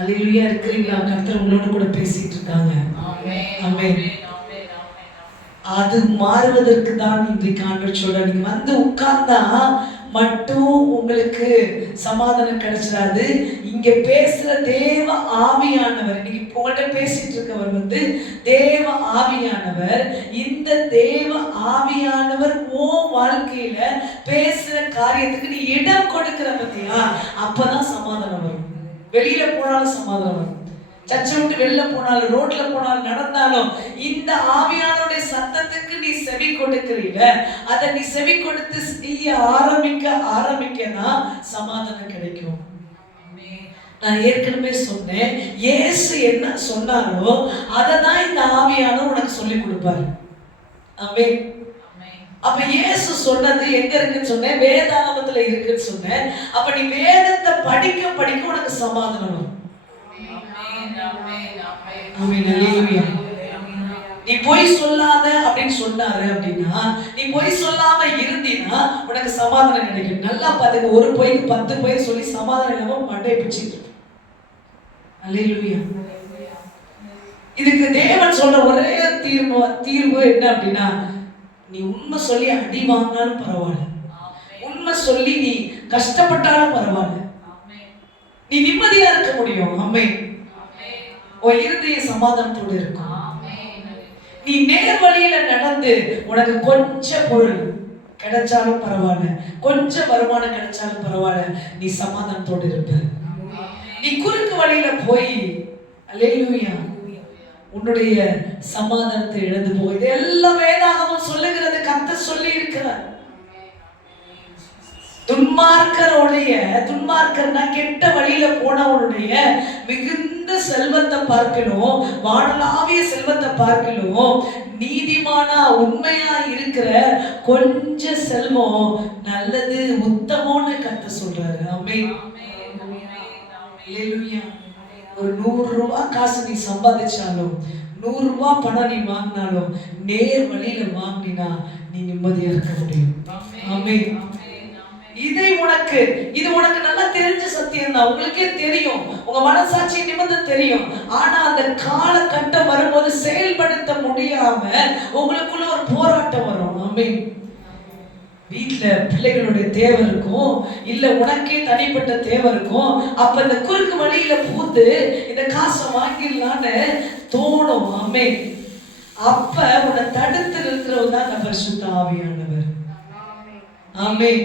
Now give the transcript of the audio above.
அல்லேலூயா. இருக்கிறீங்களா? கர்த்தர் உங்களோட கூட பேசிட்டு இருக்காங்க. ஆமென். அது மாறுவதற்கு தான் இன்றைக்கு ஆண்டவர் சொல்றார். நீங்க வந்து உட்கார்ந்தா மட்டும் உங்களுக்கு சமாதானம் கிடைச்சிடாது. இங்க பேசுற தேவ ஆவியானவர், இன்னைக்கு உங்கள்ட்ட பேசிட்டு இருக்கவர் வந்து தேவ ஆவியானவர். இந்த தேவ ஆவியானவர் உன் வாழ்க்கையில பேசுற காரியத்துக்கு நீ இடம் கொடுக்கிற பத்தியா, அப்பதான் சமாதானம் வரும். வெளியில போனாலும் சமாதானம் வரும். சர்ச்சை விட்டு வெளில போனாலும், ரோட்ல போனாலும், நடந்தாலும் இந்த ஆவியானுடைய சத்தத்துக்கு நீ செவி கொடுக்கிறீல, அதை நீ செவி கொடுத்து செய்ய ஆரம்பிக்கதான் சமாதானம் கிடைக்கும். நான் ஏற்கனவே சொன்னேன், இயேசு என்ன சொன்னாரோ அதை தான் இந்த ஆவியானவர் உனக்கு சொல்லி கொடுப்பாரு. ஆமென். அப்ப இயேசு சொன்னது எங்க இருக்குன்னு சொன்னேன், வேதாகமத்துல இருக்குன்னு சொன்னேன். அப்ப நீ வேதத்தை படிக்க படிக்க உனக்கு சமாதானம் வரும். நீ பொய் சொல்லாத அப்படின்னு சொன்னாரு அப்படின்னா, நீ பொய் சொல்லாம இருந்தீன்னா உனக்கு சமாதானம் கிடைக்கும். நல்லா பாத்துக்க, ஒரு பொய்க்கு 10 பொய் சொல்லி சமாதானம் இல்லாம மண்டை பிடிச்சிட்டு. அல்லேலூயா. இதுக்கு தேவன் சொல்ற ஒரே தீர்வு என்ன அப்படின்னா, நீ உண்மை சொல்லி அடி வாங்கினாலும் பரவாயில்ல, உண்மை சொல்லி நீ கஷ்டப்பட்டாலும் பரவாயில்ல, நீ நிம்மதியா இருக்க முடியும். ஆமென். உன் இருதய சமாதானத்தோடு இருக்கும். நீ நேர் வழியில நடந்து உனக்கு கொஞ்சம் பொருள் கிடைச்சாலும் பரவாயில்ல, கொஞ்சம் வருமானம் கிடைச்சாலும் பரவாயில்ல, நீ சமாதானத்தோடு இருப்ப. நீ குறுக்கு வழியில போய் அல்லேலூயா உன்னுடைய சமாதானத்தை இழந்து போய், இதெல்லாம் வேதாகமம் சொல்லுகிறது, கர்த்தர் சொல்லி இருக்கிறார். துன்மார்க்கர்னா கெட்ட வழியில போனவனுடைய மிகுந்த செல்வத்தை பார்க்கணும், வானளாவிய செல்வத்தை பார்க்கணும், நீதிமானா உண்மையா இருக்கிற கொஞ்ச செல்வம் நல்லது, உத்தமோன்னு கர்த்தர் சொல்றாரு. ஆமென். அல்லேலூயா. ஒரு 100 ரூபாய் காசு நீ சம்பாதிச்சாலும், 100 ரூபாய் பணம் நீ வாங்கினாலும், நேர் வழியில வாங்கினா நீ நிம்மதியா இருக்க முடியும். ஆமென். இது உனக்கு நல்லா தெரிஞ்ச சத்தியம் தான், உங்களுக்கே தெரியும், உங்க மனசாட்சி நிமிர்ந்து தெரியும். ஆனா அந்த காலகட்டம் வரும்போது செயல்படுத்த முடியாம உங்களுக்குள்ள ஒரு போராட்டம் வரும். ஆமென். வீட்டுல பிள்ளைகளுடைய தேவை இருக்கும், இல்ல உனக்கே தனிப்பட்ட தேவை இருக்கும். அப்ப இந்த குறுக்கு வழியில பூந்து இந்த காசை வாங்கிடலான்னு தோணும். ஆமென். அப்ப உன்னை தடுத்து இருக்கிறவர் தான் பரிசுத்த ஆவியானவர். ஆமென்.